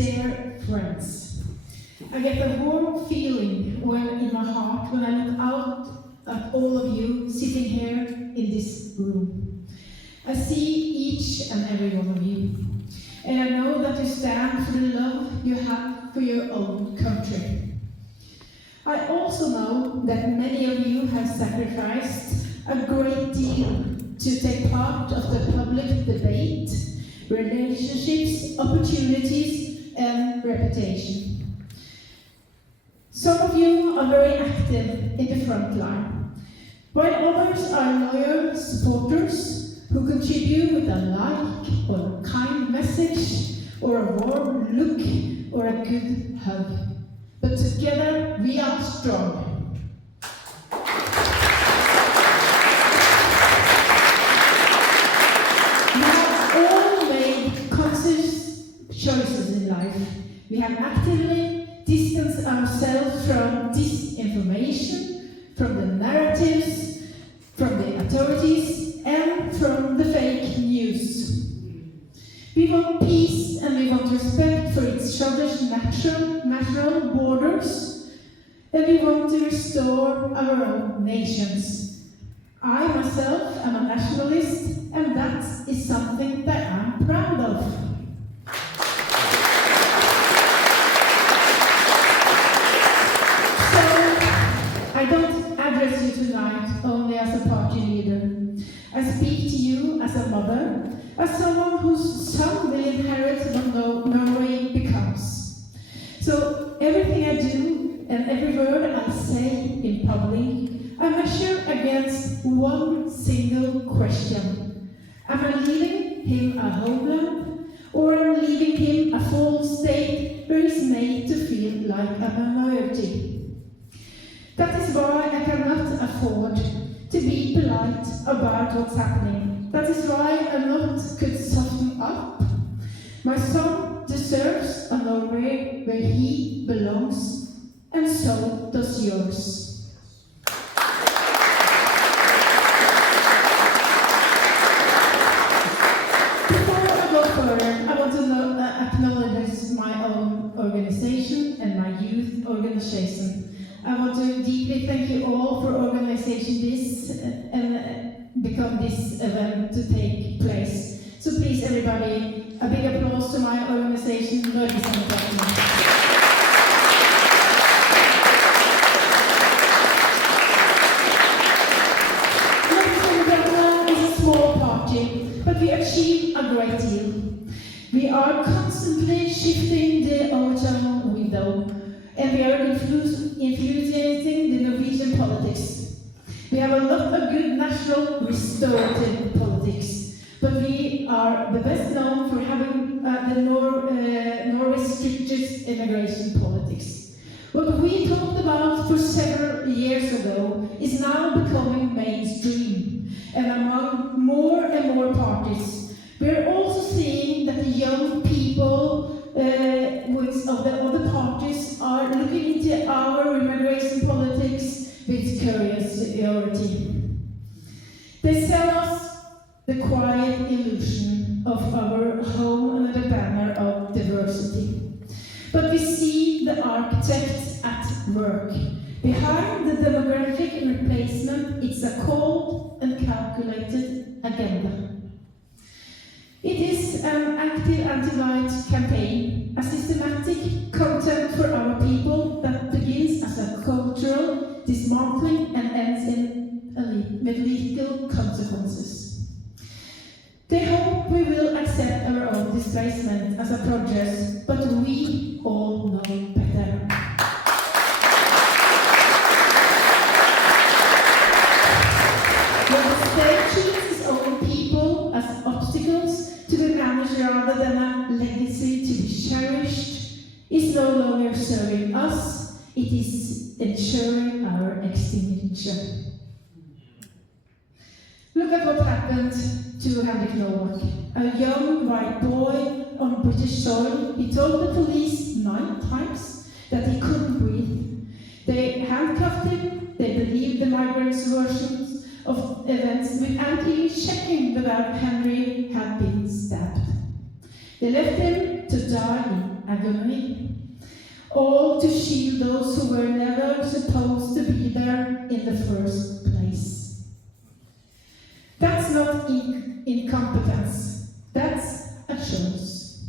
dear friends, I get a warm feeling in my heart when I look out at all of you sitting here in this room. I see each and every one of you, and I know that you stand for the love you have for your own country. I also know that many of you have sacrificed a great deal to take part of the public debate, relationships, opportunities, and reputation. Some of you are very active in the front line, while others are loyal supporters who contribute with a like or a kind message or a warm look or a good hug. But together we are strong. We have all made conscious choices in life. We have actively distanced ourselves from disinformation, from the narratives, from the authorities, and from the fake news. We want peace and we want respect for each other's natural borders, and we want to restore our own nations. I myself am a nationalist, and that is something that I'm proud of. So, I don't address you tonight only as a party leader. I speak to you as a mother, as someone whose son will inherit what Norway becomes. So everything I do and every word I say in public, I measure against one single question. Am I leaving him a homeland, or am I leaving him a false state where he's made to feel like a minority? That is why I cannot afford to be polite about what's happening. That is why I could soften up. My son deserves a Norway where he belongs, and so does yours. Before I go further, I want to acknowledge my own organization and my youth organization. I want to deeply thank you all for organizing this and become this event to take place. So please, everybody, a big applause to my organization, Norgesdemokratene. Norgesdemokratene is a small party, but we achieve a great deal. We are constantly shifting the overtone window, and we are influencing the Norwegian politics. We have a lot of good national restorative politics, but we are the best known for having the Norway's strictest immigration politics. What we talked about for several years ago is now becoming mainstream, and among more and more parties. We are also seeing that the young people of the other parties are looking into our immigration politics with curiosity. They sell us the quiet illusion of our home under the banner of diversity. But we see the architect at work. Behind the demographic replacement, it's a cold and calculated agenda. It is an active anti-white campaign, a systematic content for our people that begins as a cultural dismantling and ends with legal consequences. They hope we will accept our own displacement as a progress, but we all know better. When the state treats its own people as obstacles to be managed rather than a legacy to be cherished, is no longer serving us, it is ensuring our extinction. Look at what happened to Henrik Norway, a young white boy on British soil. He told the police 9 times that he couldn't breathe. They handcuffed him, they believed the migrants' versions of events without even checking whether Henry had been stabbed. They left him to die in agony, all to shield those who were never supposed to be there in the first place. That's not incompetence, that's a choice.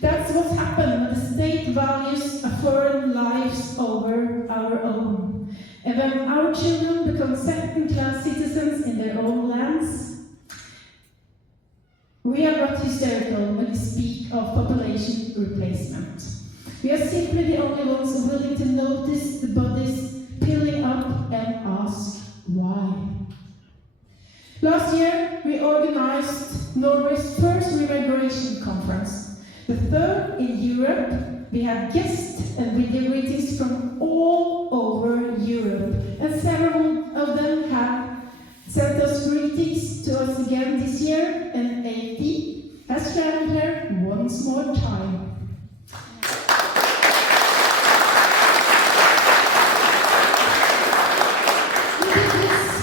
That's what happened when the state values a foreign lives over our own. And when our children become second-class citizens in their own lands, we are not hysterical when we speak of population replacement. We are simply the only ones willing to notice the bodies piling up and ask why. Last year, we organized Norges first Remigrasjon conference, the third in Europe. We had guests and video greetings from all over Europe, and several of them have sent us greetings to us again this year, and AP has traveled here once more time.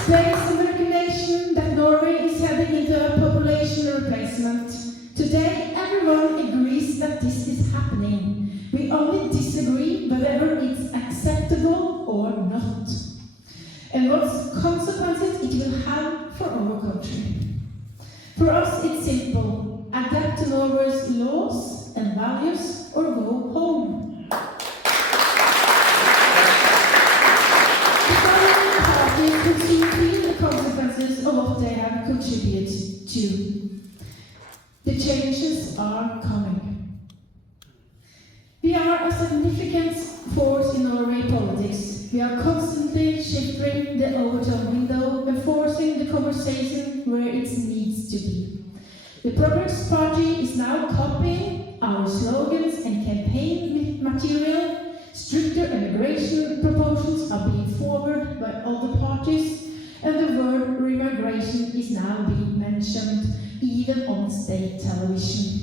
There's a regulation that Norway is heading into a population replacement. Today, everyone agrees that this is happening. We only disagree whether it's acceptable or not, and what consequences it will have for our country. For us, it's simple: adapt to Norway's laws and values, or go home. Feel the consequences of what they have contributed to. The changes are coming. We are a significant force in Norway politics. We are constantly shifting the overtone window and forcing the conversation where it needs to be. The Progress Party is now copying our slogans and campaign material. Stricter immigration proposals are being forwarded by other parties, and the word remigration is now being mentioned even on state television.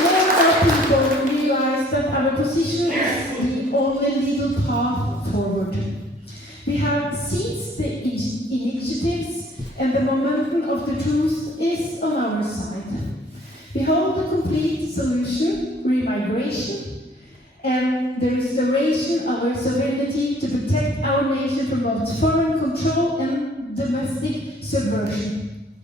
More people realize that our position is the only legal path forward. We have seized the initiatives, and the momentum of the truth is on our side. We hold the complete solution, remigration, and the restoration of our sovereignty to protect our nation from both foreign control and domestic subversion.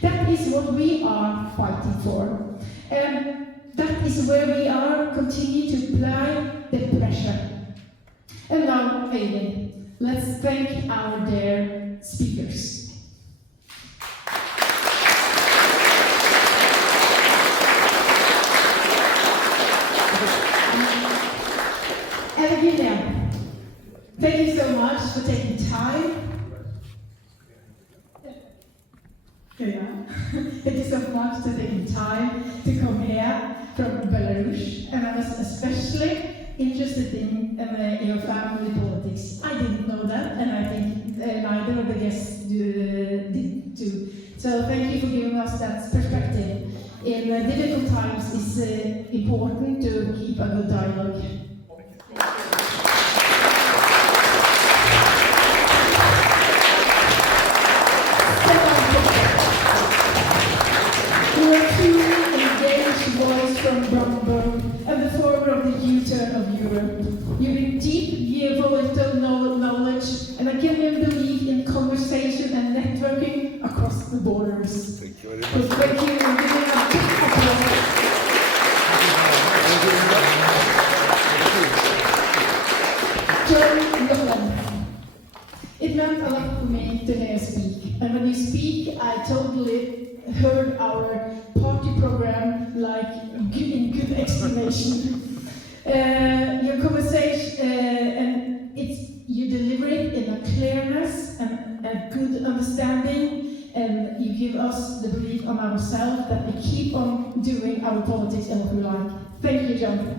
That is what we are fighting for, and that is where we are continue to apply the pressure. And now, Eileen, let's thank our dear speakers. Thank you so much for taking time. Thank you so much for taking time to come here from Belarus, and I was especially interested in your family politics. I didn't know that, and I think neither of the guests did too. So thank you for giving us that perspective. In difficult times, it's important to keep a good dialogue. From Bromberg and the former of the U-turn of Europe. You bring deep geopolitical knowledge and a genuine belief in conversation and networking across the borders. Thank you very much. So thank you for giving a big applause. John Nolan. It meant a lot for me to hear you speak. And when you speak, I totally heard our party program like in good explanation. Your conversation and you deliver it in a clearness and a good understanding, and you give us the belief on ourselves that we keep on doing our politics and what we like. Thank you, John.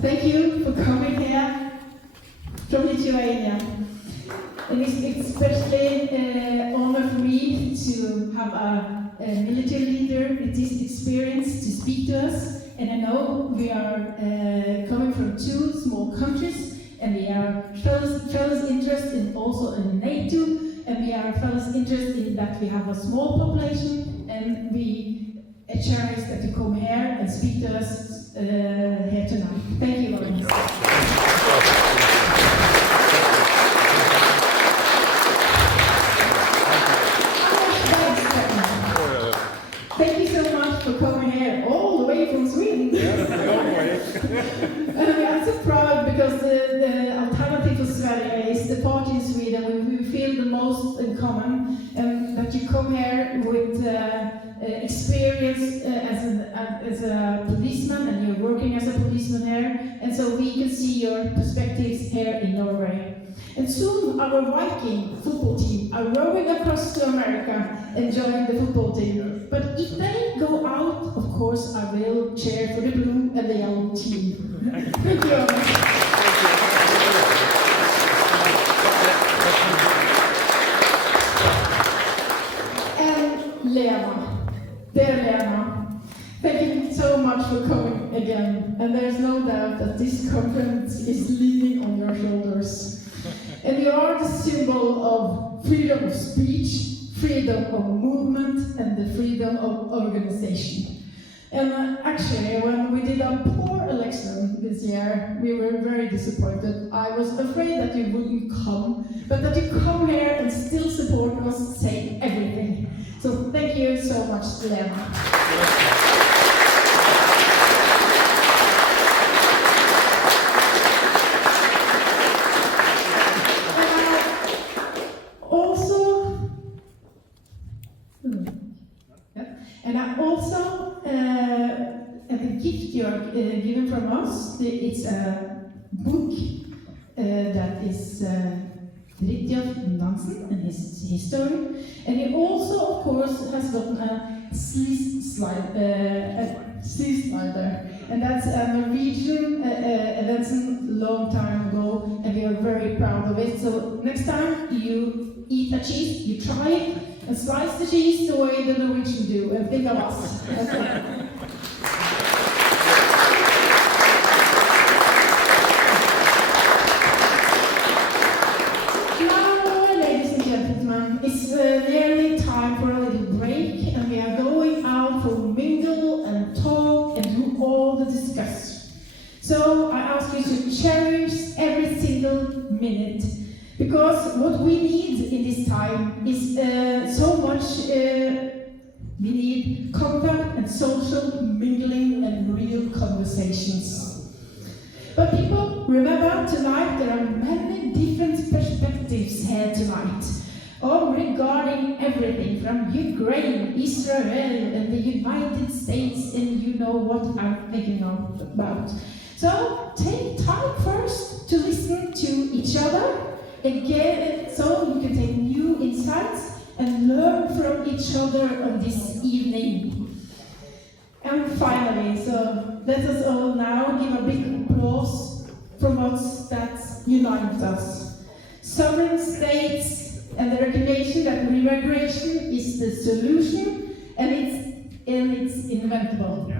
Thank you for coming here from Lithuania. And it's especially an honor for me to have a military leader with this experience to speak to us. And I know we are coming from two small countries, are fellows interested in that we have a small population, and we cherish that you come here and speak to us here tonight. Thank you very much. Thank you so much for coming here all the way from Sweden. I'm so proud because the alternative for Sverige is the part in Sweden where we feel the most in common, and that you come here with experience as a policeman, and you're working as a policeman here, and so we can see your perspectives here in Norway. And soon our Viking football team are rowing across to America and join the football team. But if they go out, of course, I will cheer for the blue and the yellow team. Thank you very much. And Lena, dear Lena, thank you so much for coming again. And there's no doubt that this conference is leaning on your shoulders. And you are the symbol of freedom of speech, freedom of movement, and the freedom of organization. And actually, when we did a poor election this year, we were very disappointed. I was afraid that you wouldn't come, but that you come here and still support us, say everything. So thank you so much, Lena. The gift you are given from us, it's a book that is Nansen and his history, and he also, of course, has gotten a slider, and that's a Norwegian invention long time ago, and we are very proud of it. So next time you eat a cheese, you try it and slice the cheese the way the Norwegians do, and think of us. It's nearly time for a little break, and we are going out for mingle and talk and do all the discussion. So I ask you to cherish every single minute, because what we need in this time is so much. We need contact and social mingling and real conversations. But people, remember tonight there are many different perspectives here tonight. Regarding everything from Ukraine, Israel, and the United States, and you know what I'm thinking about. So take time first to listen to each other, again, so you can take new insights and learn from each other on this evening. And finally, so let us all now give a big applause for what that unites us. Sovereign states and the recognition that remigration is the solution, and it's inventable.